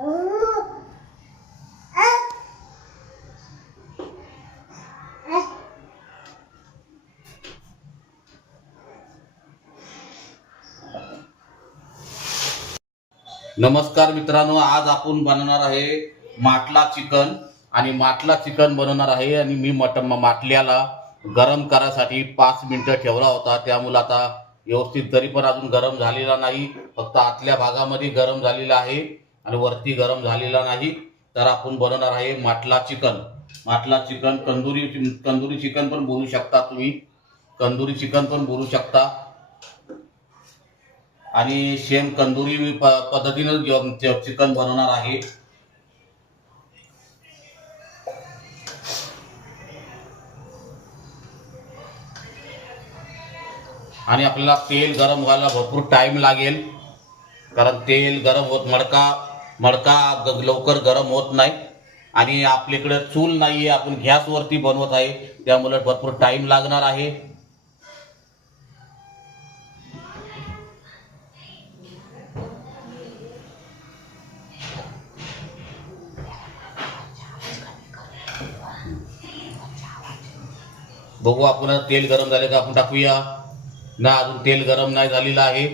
नमस्कार मित्रांनो, आज आपण बनवणार आहे माटला चिकन आणि माटला चिकन बनवणार आहे. आणि मी माटल्याला गरम करायसाठी 5 मिनिटं ठेवला होता, त्यामुळे आता व्यवस्थित तरी पण अजून गरम झालेला नाही, फक्त आतल्या भागामध्ये गरम झालेला आहे आणि वरती गरम झालेला नाही. तर आपण बनवणार आहे माटला चिकन. माटला चिकन कंदुरी चिकन पण बोलू शकता तुम्ही, कंदुरी चिकन पण बोलू शकता आणि सेम कंदुरी पद्धतीने चिकन बनवणार आहे. आणि आपल्याला तेल गरम व्हायला भरपूर टाइम लागेल, कारण तेल गरम होत मडका लवकर गरम होत नाही आणि आपल्याकडे चूल नाहीये, आपण गॅसवरती बनवत आहे, त्यामुळे भरपूर टाइम लागणार आहे. बघू आपण तेल गरम झाले का आपण टाकूया. ना अजून तेल गरम नाही झालेलं आहे.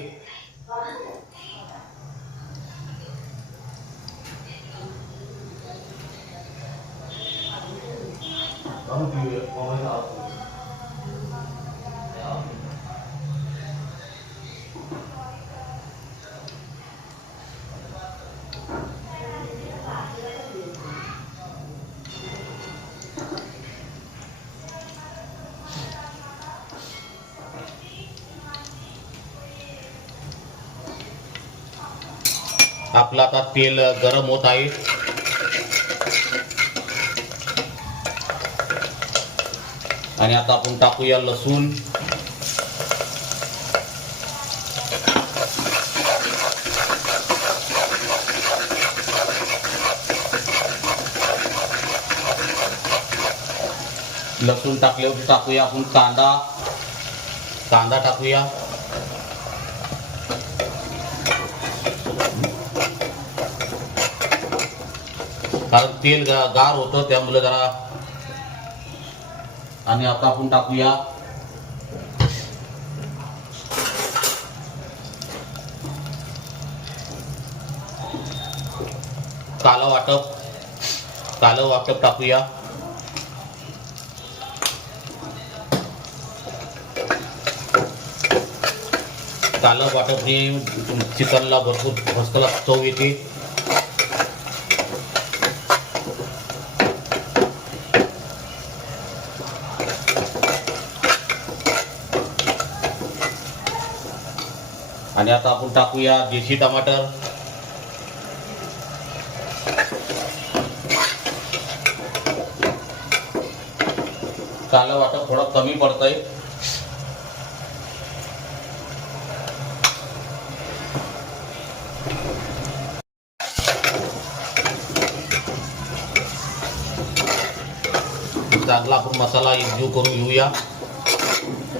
आपलं आता तेल गरम होत आहे. आणि आता आपण टाकूया लसूण, लसूण टाकल्यावर टाकूया आपण कांदा टाकूया. कारण तेल गार होतं त्यामुळे जरा. आणि आता आपण टाकूया कालं वाटप टाकूया. कालं वाटपने चिकनला भरपूर मसाला चव येते. आणि आता आपण टाकूया देशी टमाटर. कालं वाटप थोडं कमी पडतंय. चांगला आपण मसाला एकजीव करून घेऊया.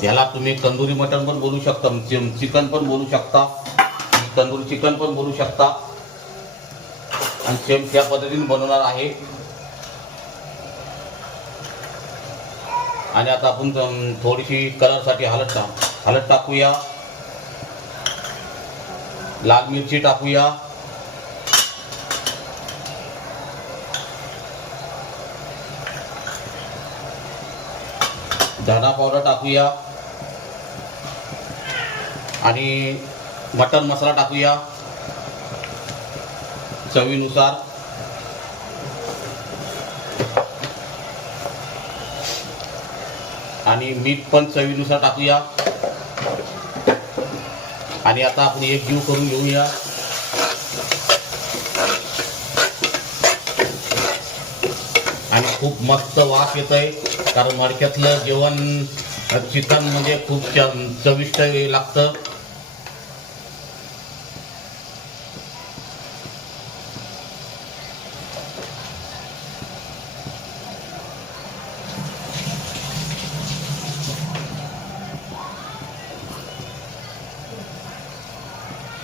याला तुम्ही कंदुरी मटन पण बोलू शकता, चिकन पण बोलू शकता, तंदूरी चिकन पण बोलू शकता. आणि सेम त्या पद्धतीने बनवणार आहे. आणि आता आपण थोडीशी कलरसाठी हळद टाकूया, लाल मिरची टाकूया, धना पावडर टाकूया आणि मटन मसाला टाकूया चवीनुसार. आणि मीठ पण चवीनुसार टाकूया. आणि आता आपण एकजीव करून घेऊया. आणि खूप मस्त वास येतोय, कारण मडक्यातलं जेवण चिकन म्हणजे खूप चविष्ट लागतं.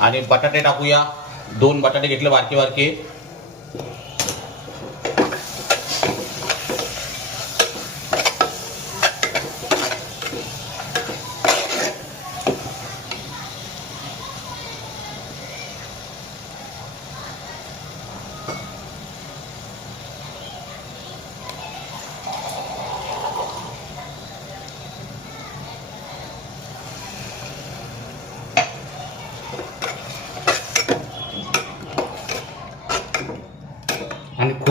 आणि बटाटे टाकूया. 2 बटाटे घेतले बारके बारके.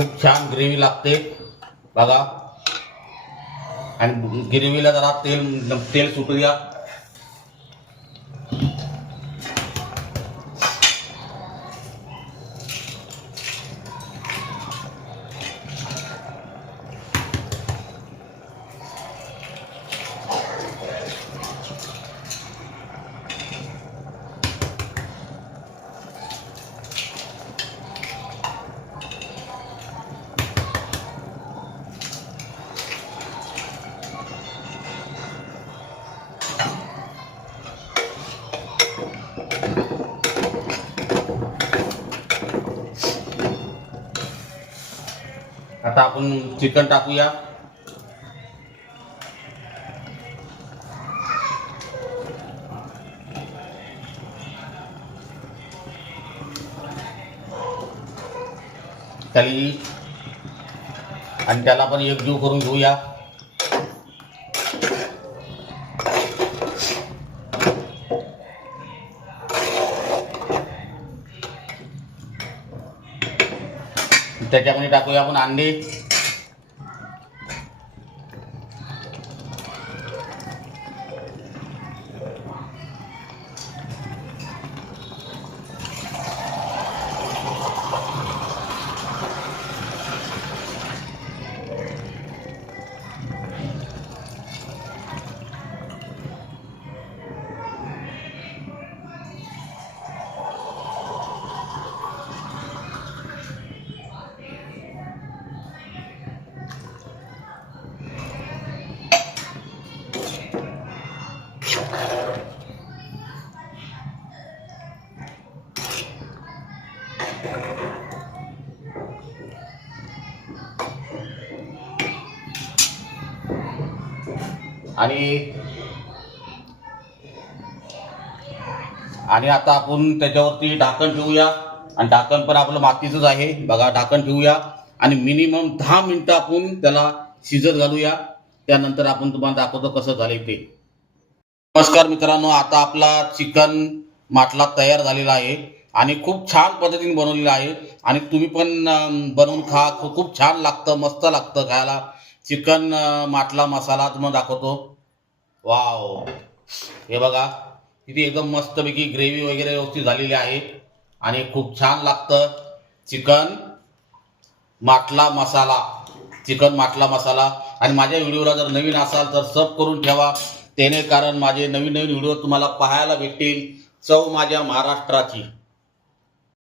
खूप छान ग्रेव्ही लागते बघा. आणि ग्रेव्हीला जरा तेल सुटू द्या. आता आपण चिकन टाकूया. आणि त्याला पण एकजीव करून घेऊया. त्याच्यामध्ये टाकूया आपण अंडे. आणि आता आपण त्याच्यावरती ढाकण ठेवूया. आणि ढाकण पण आपलं मातीचंच आहे बघा. ढाकण ठेवूया आणि मिनिमम 10 मिनिटं आपण त्याला शिजत घालूया. त्यानंतर आपण तुम्हाला दाखवतो कसं झालंय ते. नमस्कार मित्रांनो, आता आपला चिकन माटला तयार झालेला आहे आणि खूप छान पद्धतीने बनवलेला आहे. आणि तुम्ही पण बनवून खा. खूप छान लागतं, मस्त लागतं खायला. चिकन माटला मसाला तुम्हाला दाखवतो. वाव, हे बघा किती एकदम मस्तपैकी ग्रेव्ही वगैरे व्यवस्थित झालेली आहे आणि खूप छान लागतं. चिकन माटला मसाला, चिकन माटला मसाला. आणि माझ्या व्हिडिओला जर नवीन असाल तर सब करून ठेवा, त्याने कारण माझे नवीन व्हिडिओ तुम्हाला पाहायला भेटतील. चव माझ्या महाराष्ट्राची.